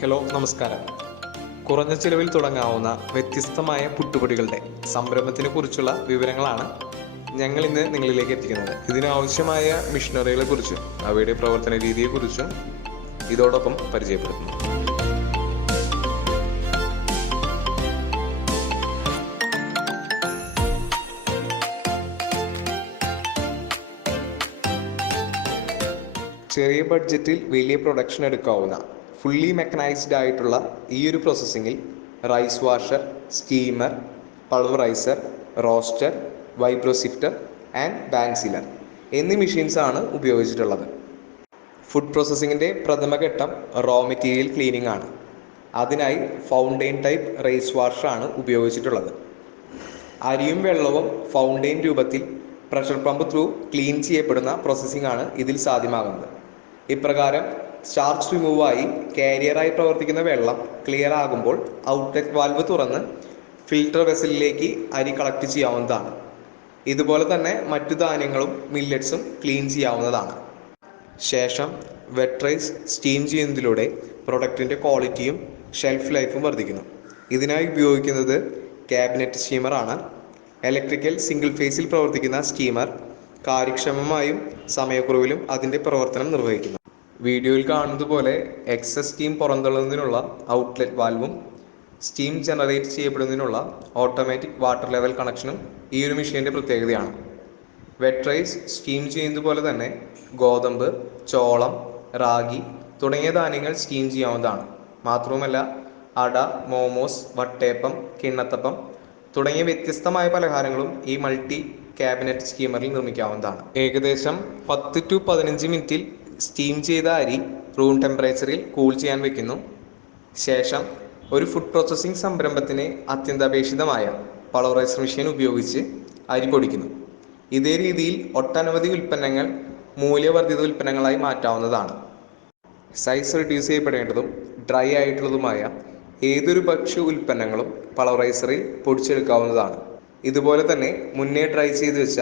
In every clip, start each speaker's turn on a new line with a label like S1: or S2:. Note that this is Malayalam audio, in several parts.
S1: ഹലോ നമസ്കാരം. കുറഞ്ഞ ചിലവിൽ തുടങ്ങാവുന്ന വ്യത്യസ്തമായ പുട്ടുപൊടികളുടെ സംരംഭത്തിനെ കുറിച്ചുള്ള വിവരങ്ങളാണ് ഞങ്ങൾ ഇന്ന് നിങ്ങളിലേക്ക് എത്തിക്കുന്നത്. ഇതിനാവശ്യമായ മിഷനറികളെ കുറിച്ചും അവയുടെ പ്രവർത്തന രീതിയെക്കുറിച്ചും ഇതോടൊപ്പം പരിചയപ്പെടുത്തുന്നു. ചെറിയ ബഡ്ജറ്റിൽ വലിയ പ്രൊഡക്ഷൻ എടുക്കാവുന്ന ഫുള്ളി മെക്കനൈസ്ഡ് ആയിട്ടുള്ള ഈ ഒരു പ്രോസസ്സിങ്ങിൽ rice washer steamer pulveriser roaster vibro sifter and band sealer എന്നീ മെഷീൻസ് ആണ് ഉപയോഗിച്ചിട്ടുള്ളത്. ഫുഡ് പ്രോസസ്സിങ്ങിന്റെ പ്രഥമഘട്ടം റോ മെറ്റീരിയൽ ക്ലീനിങ് ആണ്. അതിനായി ഫൗണ്ടെയിൻ ടൈപ്പ് റൈസ് വാഷർ ആണ് ഉപയോഗിച്ചിട്ടുള്ളത്. അരിയും വെള്ളവും ഫൗണ്ടെയിൻ രൂപത്തിൽ പ്രഷർ പമ്പ് ത്രൂ ക്ലീൻ ചെയ്യപ്പെടുന്ന പ്രോസസ്സിംഗ് ആണ് ഇതിൽ സാധ്യമാകുന്നത്. ഇപ്രകാരം സ്റ്റാർച്ച് റിമൂവായി കാരിയറായി പ്രവർത്തിക്കുന്ന വെള്ളം ക്ലിയർ ആകുമ്പോൾ ഔട്ട്ലെറ്റ് വാൽവ് തുറന്ന് ഫിൽട്ടർ വെസലിലേക്ക് അരി കളക്ട് ചെയ്യാവുന്നതാണ്. ഇതുപോലെ തന്നെ മറ്റു ധാന്യങ്ങളും മില്ലറ്റ്സും ക്ലീൻ ചെയ്യാവുന്നതാണ്. ശേഷം വെറ്റ് റൈസ് സ്റ്റീം ചെയ്യുന്നതിലൂടെ പ്രൊഡക്റ്റിന്റെ ക്വാളിറ്റിയും ഷെൽഫ് ലൈഫും വർദ്ധിക്കുന്നു. ഇതിനായി ഉപയോഗിക്കുന്നത് ക്യാബിനറ്റ് സ്റ്റീമറാണ് ഇലക്ട്രിക്കൽ സിംഗിൾ ഫേസിൽ പ്രവർത്തിക്കുന്ന സ്റ്റീമർ കാര്യക്ഷമമായും സമയക്കുറവിലും അതിന്റെ പ്രവർത്തനം നിർവഹിക്കുന്നു. വീഡിയോയിൽ കാണുന്നത് പോലെ എക്സസ് സ്റ്റീം പുറന്തള്ളുന്നതിനുള്ള ഔട്ട്ലെറ്റ് വാൽവും സ്റ്റീം ജനറേറ്റ് ചെയ്യപ്പെടുന്നതിനുള്ള ഓട്ടോമാറ്റിക് വാട്ടർ ലെവൽ കണക്ഷനും ഈ ഒരു മെഷീന്റെ പ്രത്യേകതയാണ്. വെറ്റ് റൈസ് സ്റ്റീം ചെയ്യുന്നത് പോലെ തന്നെ ഗോതമ്പ് ചോളം റാഗി തുടങ്ങിയ ധാന്യങ്ങൾ സ്റ്റീം ചെയ്യാവുന്നതാണ്. മാത്രവുമല്ല അട മോമോസ് വട്ടേപ്പം കിണ്ണത്തപ്പം തുടങ്ങിയ വ്യത്യസ്തമായ പലഹാരങ്ങളും ഈ മൾട്ടി ക്യാബിനറ്റ് സ്റ്റീമറിൽ നിർമ്മിക്കാവുന്നതാണ്. ഏകദേശം പത്ത് ടു പതിനഞ്ച് മിനിറ്റിൽ സ്റ്റീം ചെയ്ത അരി റൂം ടെമ്പറേച്ചറിൽ കൂൾ ചെയ്യാൻ വെക്കുന്നു. ശേഷം ഒരു ഫുഡ് പ്രോസസ്സിംഗ് സംരംഭത്തിന് അത്യന്താപേക്ഷിതമായ പളോറൈസ് മെഷീൻ ഉപയോഗിച്ച് അരി പൊടിക്കുന്നു. ഇതേ രീതിയിൽ ഒട്ടനവധി ഉൽപ്പന്നങ്ങൾ മൂല്യവർദ്ധിത ഉൽപ്പന്നങ്ങളായി മാറ്റാവുന്നതാണ്. സൈസ് റിഡ്യൂസ് ചെയ്യപ്പെടേണ്ടതും ഡ്രൈ ആയിട്ടുള്ളതുമായ ഏതൊരു ഭക്ഷ്യ ഉൽപ്പന്നങ്ങളും പളവറൈസറിൽ പൊടിച്ചെടുക്കാവുന്നതാണ്. ഇതുപോലെ തന്നെ മുന്നേ ഡ്രൈ ചെയ്ത് വെച്ച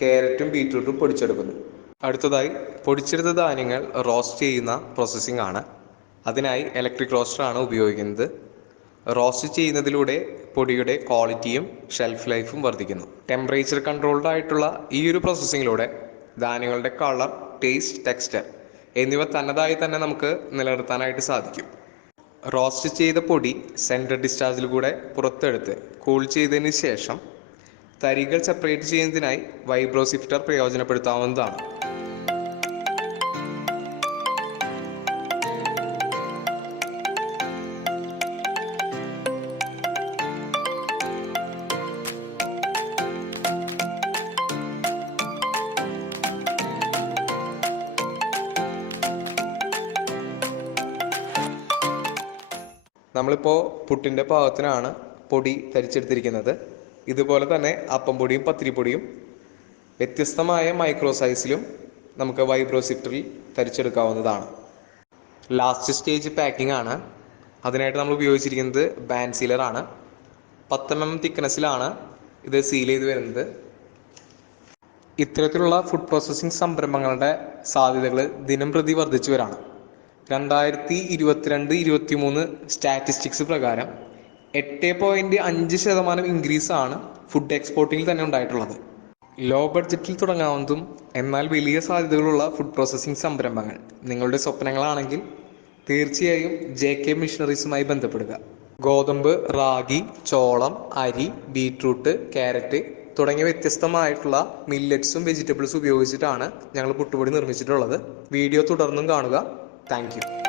S1: കാരറ്റും ബീറ്റ്റൂട്ടും പൊടിച്ചെടുക്കുന്നു. അടുത്തതായി പൊടിച്ചെടുത്ത ധാന്യങ്ങൾ റോസ്റ്റ് ചെയ്യുന്ന പ്രോസസ്സിംഗ് ആണ്. അതിനായി ഇലക്ട്രിക് റോസ്റ്റർ ആണ് ഉപയോഗിക്കുന്നത്. റോസ്റ്റ് ചെയ്യുന്നതിലൂടെ പൊടിയുടെ ക്വാളിറ്റിയും ഷെൽഫ് ലൈഫും വർദ്ധിക്കുന്നു. ടെമ്പറേച്ചർ കൺട്രോൾഡ് ആയിട്ടുള്ള ഈ ഒരു പ്രോസസ്സിങ്ങിലൂടെ ധാന്യങ്ങളുടെ കളർ ടേസ്റ്റ് ടെക്സ്ചർ എന്നിവ തന്നതായി തന്നെ നമുക്ക് നിലനിർത്താനായിട്ട് സാധിക്കും. റോസ്റ്റ് ചെയ്ത പൊടി സെൻട്രൽ ഡിസ്ചാർജിലൂടെ പുറത്തെടുത്ത് കൂൾ ചെയ്തതിന് ശേഷം തരികൾ സെപ്പറേറ്റ് ചെയ്യുന്നതിനായി വൈബ്രോ സിഫ്റ്റർ പ്രയോജനപ്പെടുത്താവുന്നതാണ്. നമ്മളിപ്പോൾ പുട്ടിന്റെ പാകത്തിനാണ് പൊടി തരിച്ചെടുത്തിരിക്കുന്നത്. ഇതുപോലെ തന്നെ അപ്പം പൊടിയും പത്തിരിപ്പൊടിയും വ്യത്യസ്തമായ മൈക്രോ സൈസിലും നമുക്ക് വൈബ്രോസിറ്ററിൽ തരിച്ചെടുക്കാവുന്നതാണ്. ലാസ്റ്റ് സ്റ്റേജ് പാക്കിംഗ് ആണ്. അതിനായിട്ട് നമ്മൾ ഉപയോഗിച്ചിരിക്കുന്നത് ബാൻ സീലർ ആണ്. പത്ത് എം എം തിക്നെസ്സിലാണ് ഇത് സീൽ ചെയ്ത് വരുന്നത്. ഇത്തരത്തിലുള്ള ഫുഡ് പ്രോസസ്സിംഗ് സംരംഭങ്ങളുടെ സാധ്യതകൾ ദിനം പ്രതി വർദ്ധിച്ചു വരാണ്. രണ്ടായിരത്തി ഇരുപത്തിരണ്ട് ഇരുപത്തി മൂന്ന് സ്റ്റാറ്റിസ്റ്റിക്സ് പ്രകാരം എട്ട് പോയിന്റ് അഞ്ച് ശതമാനം ഇൻക്രീസ് ആണ് ഫുഡ് എക്സ്പോർട്ടിൽ തന്നെ ഉണ്ടായിട്ടുള്ളത്. ലോ ബഡ്ജറ്റിൽ തുടങ്ങാവുന്നതും എന്നാൽ വലിയ സാധ്യതകളുള്ള ഫുഡ് പ്രോസസ്സിംഗ് സംരംഭങ്ങൾ. നിങ്ങളുടെ സ്വപ്നങ്ങളാണെങ്കിൽ തീർച്ചയായും ജെ കെ മിഷണറീസുമായി ബന്ധപ്പെടുക. ഗോതമ്പ് റാഗി ചോളം അരി ബീട്രൂട്ട് ക്യാരറ്റ് തുടങ്ങിയ വ്യത്യസ്തമായിട്ടുള്ള മില്ലറ്റ്സും വെജിറ്റബിൾസും ഉപയോഗിച്ചിട്ടാണ് ഞങ്ങൾ പുട്ടുപൊടി നിർമ്മിച്ചിട്ടുള്ളത്. വീഡിയോ തുടർന്നും കാണുക. Thank you.